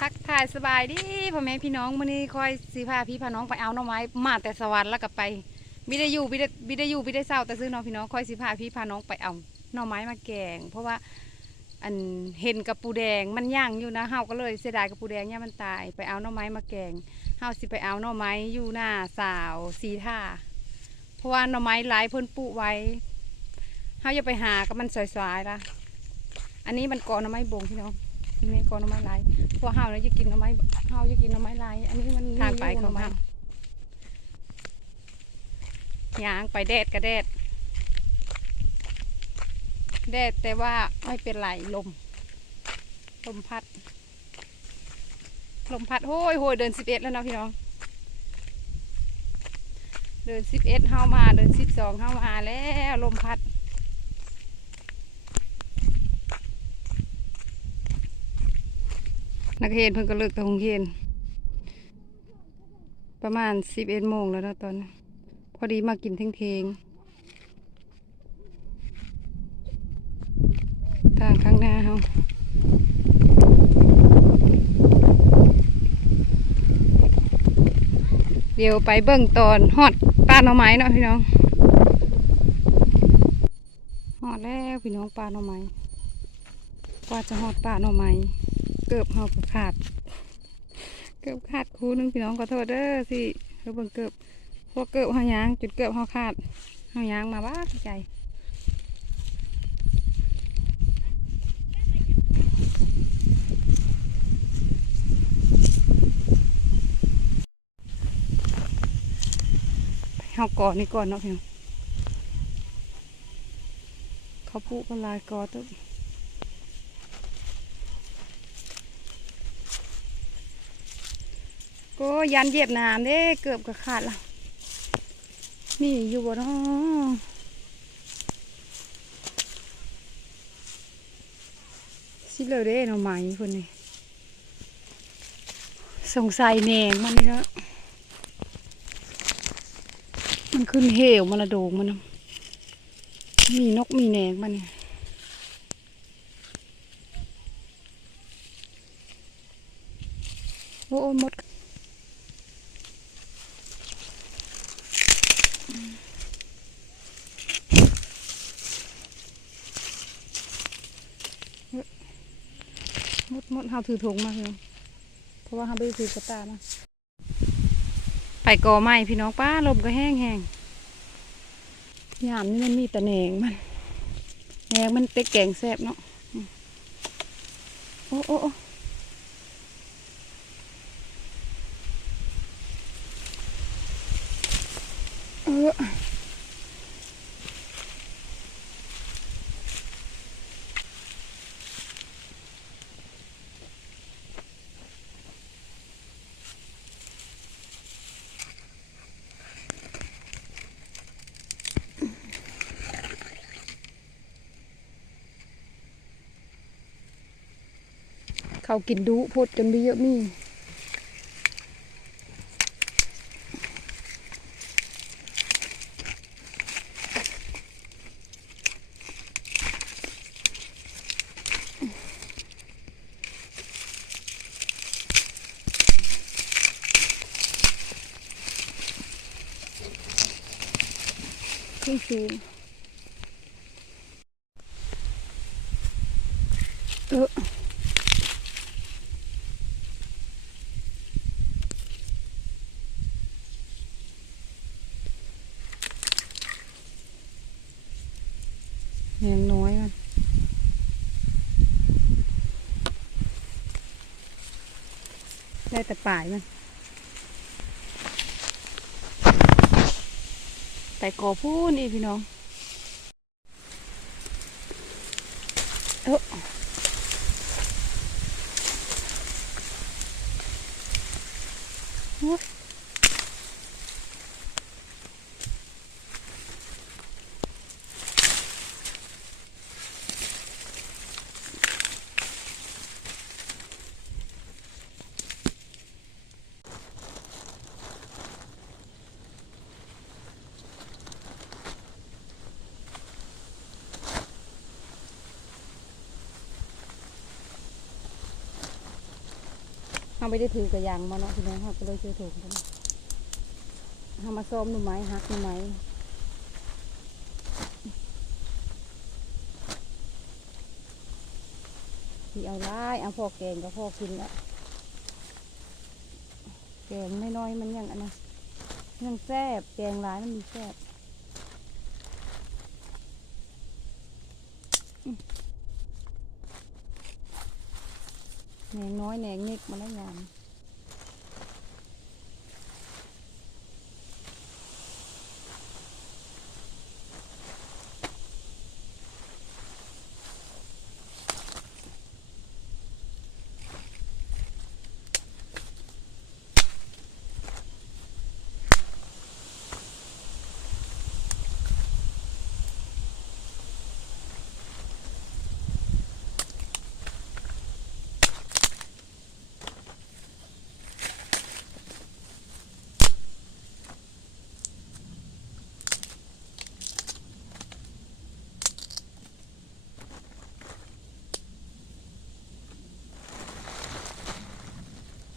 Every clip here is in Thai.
ทักทายสบายดีพ่อแม่พี่น้องมื้อนี้คอยสิพาพี่พาน้องไปเอาหน่อไม้มาแต่สวรรค์แล้วก็ไปบิได้อยู่บิได้บิได้อยู่บิได้เศร้าแต่ซื้อน้องพี่น้องคอยสิพาพี่พาน้องไปเอาหน่อไม้มาแกง เพราะว่าอันเห็นกับปูแดงมันย่างอยู่นะเฮาก็เลยเสียดายกับปูแดงเนี่ยมันตายไปเอาหน่อไม้มาแกงเฮาสิไปเอาหน่อไม้อยู่หน้าสาวสีท่าเพราะว่าหน่อไม้หลายเพิ่นปลูไว้เฮาอย่าไปหากับมันสวยๆละอันนี้มันกาะหน่อไม้บงพี่น้อง นี่ไม่เกาะหน่อไม้หลายพวกเฮาเนี่ยจะกินหน่อไม้เฮาจะกินหน่อไม้ลาย อันนี้มันทางไปมีอยู่หน่อไม้ของเฮยางไปแดดก็แดด แดดแต่ว่าไม่เป็นไรลม ลมพัด ลมพัดโห้ยโหยเดินสิบเอ็ดแล้วเนาะพี่น้อง เดินสิบเอ็ดเฮามาเดินสิบสองเฮามาแล้วลมพัด นักเรียนเพิ่งก็เลิกแต่โรงเรียน ประมาณสิบเอ็ดโมงแล้วนะตอนพอดีมากินเทงเทงๆทางข้างหน้าเฮาเดี๋ยวไปเบิ่งตอนฮอดป้าหน่อไม้เนาะพี่น้องฮอดแล้วพี่น้องป้าหน่อไม้กว่าจะฮอดป้าหน่อไม้ เกือบเฮาก็ขาด เกือบขาดคูนึงพี่น้องขอโทษเด้อสิเพิ่งเกือบพวกเกือบเฮายางจุดเกือบเฮาขาดเฮายางมาบ้าใจเฮาก่อนนี่ก่อนเนาะพี่น้องเขาปูกก็ลายกอตึ้ง ก็ยันเยียบน้ำเด้เกือบกับขาดละนี่อยู่บ่เนาะสิเลยเด้หน่อไม้คนนี้สงสัยแนงมันนี่เนาะมันขึ้นเหวมันระโดงมันมีนกมีแนงมันเนี่ยโอ้โอ้หมด หมดหมด เฮาถือถุงมาพี่น้อเพราะว่าเฮาไปถือกระตามาไปกอไม้พี่น้องป้าลมก็แห้งแห้งยามนี่มันมีแต่แหนงมันแหนงมันเต็กแกงแซ่บเนาะโอ้โอ้โอ้เออ เขากินดุพดจนไปเยอะมีขึ้นสูงเออ แหงน้อยมันได้แต่ป่ายมันไปกอพูนอีพี่น้อง เขาไม่ได้ถือกระยางมาเนาะพี่น้องเขาก็เลยซื้อถุงกันเขามาซ้อมหน่อไม้หักหน่อไม้ที่เอาไล่เอาพอแกงก็พอกินแล้วแกงน้อยๆมันยังอันนะยังแซ่บแกงร้ายมันมีแซ่บ แหนงน้อยแหนงนิกมาแล้วยาม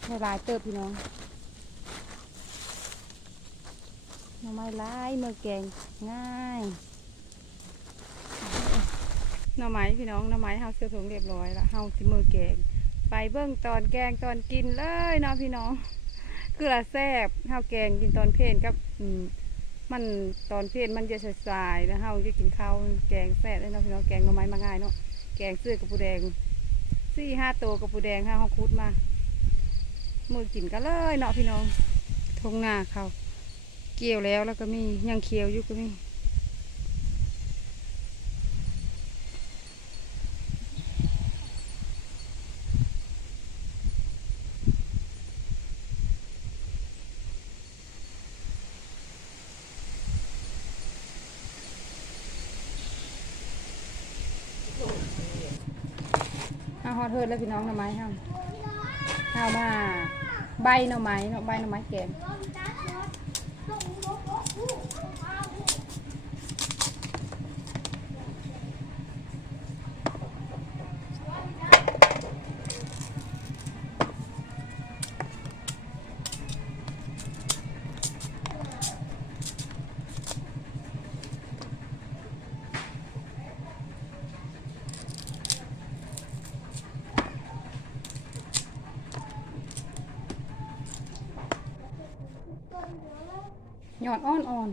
ให้ลายเติบพี่น้องหน่อไม้ลายมือแกงง่ายหน่อไม้พี่น้องหน่อไม้เฮาเสื้อถุงเรียบร้อยละเฮาสิมือแกงไปเบิ้งตอนแกงตอนกินเลยเนาะพี่น้องคือแซ่บเฮาแกงกินตอนเพลนกับมันตอนเพลนมันจะสายๆแล้วเฮาจะกินข้าวแกงแซ่บเลยเนาะพี่น้องแกงหน่อไม้มาง่ายเนาะแกงเสื้อกับปูแดงสี่ห้าตัวกับปูแดงห้าห้องคุดมา มือกินก็เลยเนาะพี่น้องทงหน้าเขาเกี่ยวแล้วแล้วก็มียังเคียวอยู่ก็มีห้าฮอดเทิดแล้วพี่น้องหน่อไม้ห้ามห้ามา ใบหน่อไม้เนาะใบหน่อไม้แกง ห ยอดอ่อนอ่อน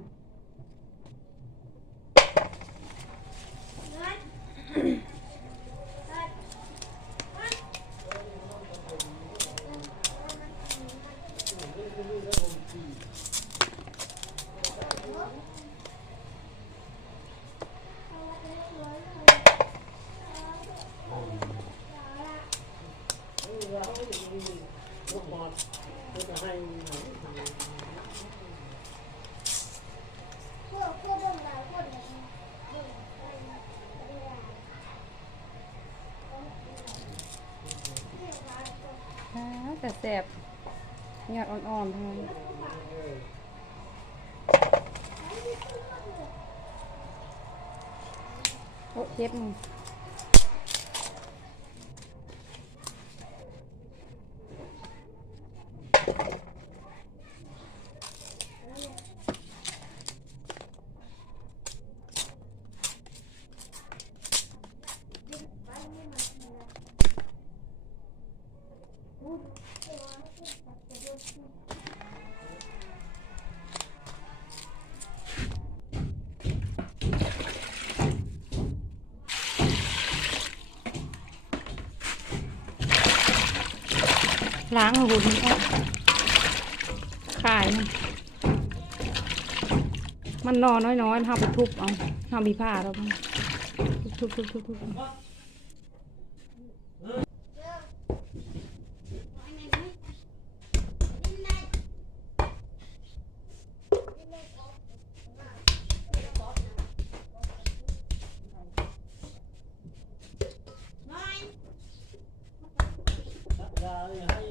อ่าแต่แสบหย อ่อนแทนโอ้เจ็บมือ ล้างหุ่นก็ขายมันมันนอนน้อยๆห้าไปทุบเอาห้ามีผ้าเราวมัทุบทุบทุบทุบ来。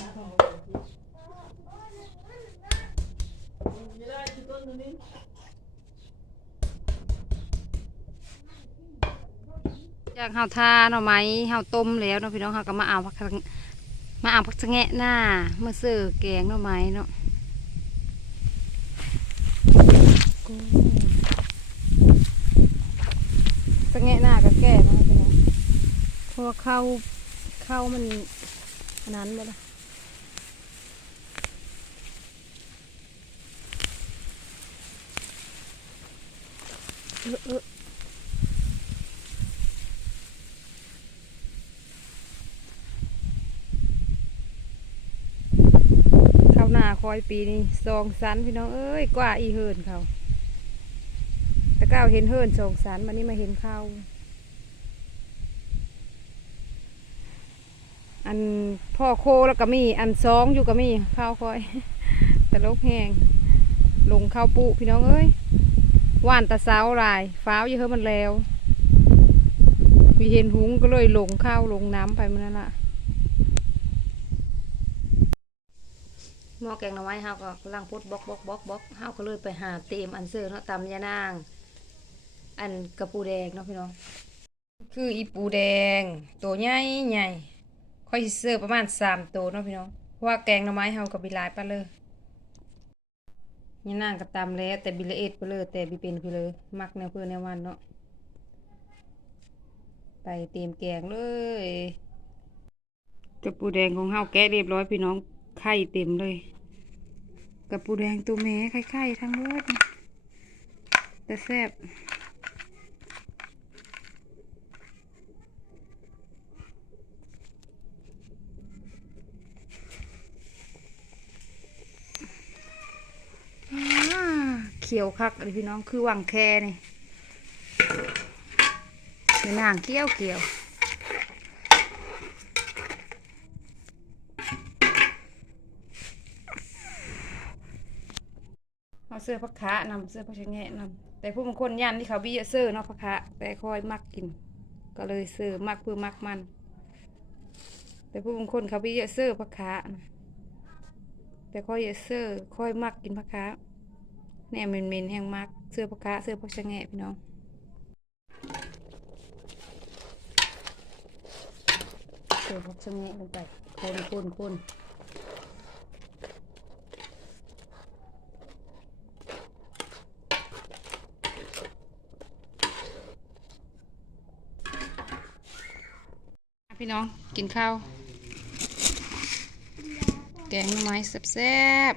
จากเฮาทาหน่อไม้เฮาต้มแล้วเนาะพี่น้องเฮาก็มาเอาผักมาเอาผักสะแงะหน้าเมื่อเสิร์ฟแกงหน่อไม้เนาะสะแงะหน้าก็แก่นาะพี่น้องเพราะว่าข้าวข้ามันนั้นบ่ล่ะเออเออข้าวหน้า คอยปีนี้สองสันพี่น้องเอ้ยกว่าอีเฮินเขาแต่ก้าวเห็นเฮินสองสันวันนี้มาเห็นข้าวอันพ่อโคแล้วก็มีอันสองอยู่ก็มีข้าวคอยแต่ลกแหงลงข้าวปุพี่น้องเอ้ยว่านตะเสาลายฟ้าวเยอะมันแล้วมีเห็นหุงก็เลยลงข้าวลงน้ำไปมันนั่นละ หม้อแกงหน่อไม้เฮาก็ล่างพดบล็อกบล็อกบล็อกบล็อกเฮาก็เลยไปหาเตรียมอันเซอร์เนาะตำยานาง อันกระปูแดงเนาะพี่น้อง คืออีปูแดง ตัวใหญ่ใหญ่ค่อยเสิร์ประมาณสามตัวเนาะพี่น้องเพราะว่าแกงหน่อไม้เฮาก็บิลายปะเลยยังนั่งกับตามแล้วแต่บิลเอ็ดไปเลยแต่บิเป็นไปเลยมักแนวเพื่อนแนววันเนาะไปเตรียมแกงเลยกระปูแดงของเฮาแกะเรียบร้อยพี่น้อง ไข่เต็มเลยกระปูแดงตัวแม่ไข่ๆทั้งเบิดแต่แซ่บอ่าเขียวคักเลยพี่น้องคือวังแคนี่เป็นนางเกี้ยวเกี่ยวเอ เสื้อพักขานำเสื้อพักชะแงะนำแต่ผู้บางคนยันที่เขาบี้เสื้อเนาะพักขาแต่คอยมักกิน ก็เลยเสื้อมักเพื่อมักมัน แต่ผู้บางคนเขาบี้เสื้อพักขานะแต่คอยเสื้อคอยมักกินพักขาแน่เมนเมนแห้งมักเสื้อพักขาเสื้อพักชะแงะพี่น้องเสื้อพักชะแงะลงไปคนคนคน พี่น้องกินข้าว แกงไม้แซ่บ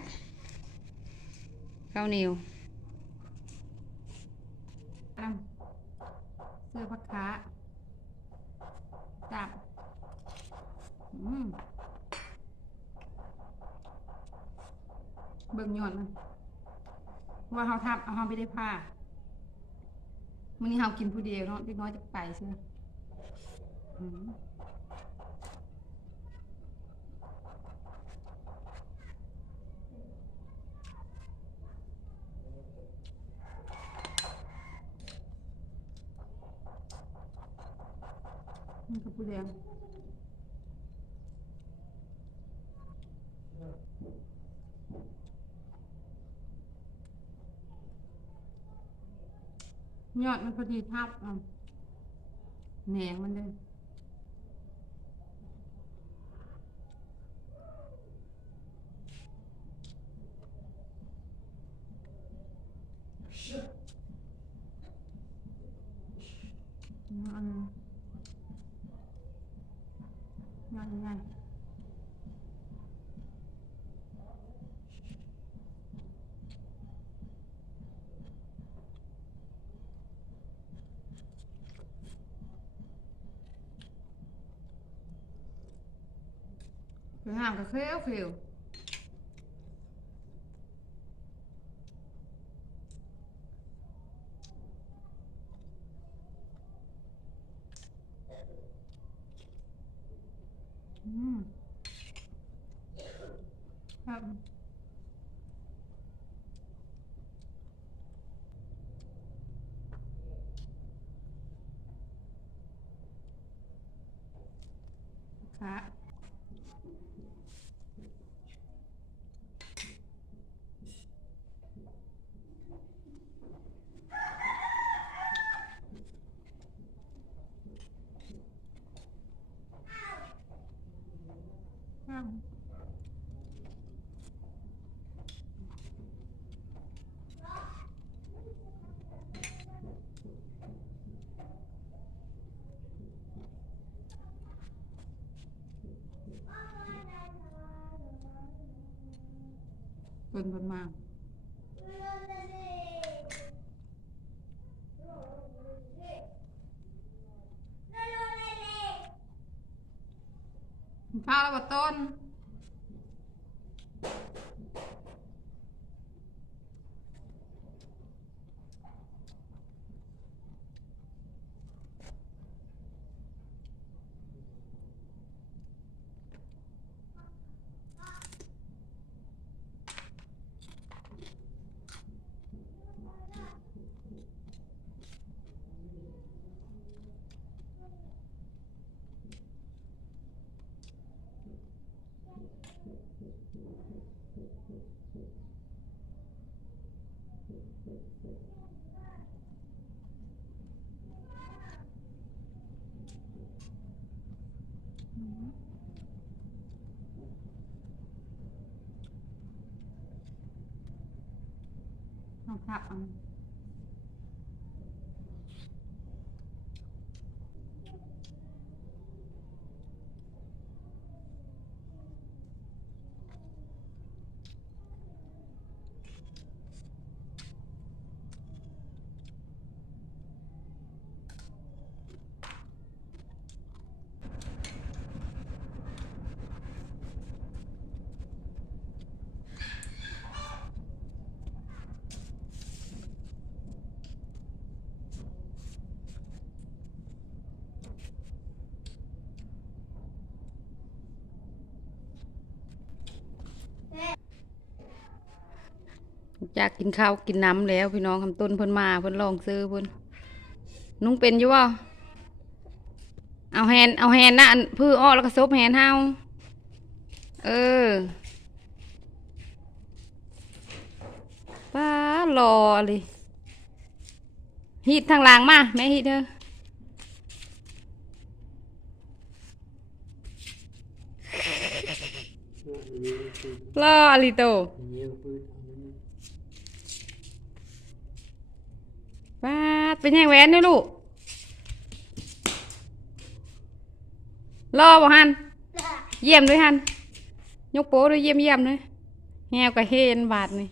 ๆข้าวเหนียวตั้มเสื้อพักขาจับเบิ่งหย่อนมันว่าเขาทับเอาเขาไม่ได้ผ้ามื้อนี้เขากินผู้เดียวเนาะเล็กน้อยจะไปใช่ไหมอื กระปูแดงยอดมันพอดีทับอะแหนงมันเลยอั นยอดใหญ่เป็นห่างกับเขียวเขียวอืมครับค่ะ เบิ่งเพิ่นมาข้าวแล้วต้น เอ อาอยากกินข้าวกินน้ำแล้วพี่น้องคำต้นเพิ่นมาเพิ่นลองซื้อเพิ่นนุ่งเป็นอยู่บ่เอาแฮนเอาแฮนนะพื้ออ้อแล้วก็ซบแฮนเฮาเออป้ารอเลยฮีดทางล่างมาแม่ฮีดเธอรออลิโต ป้าดเป็นแห้งแหวนด้วยลูกรอบ่ฮันเยี่ยมด้วยฮันยกโป้ด้วยเยี่ยมเยี่ยมเลยแงวกับเฮนบาทนี่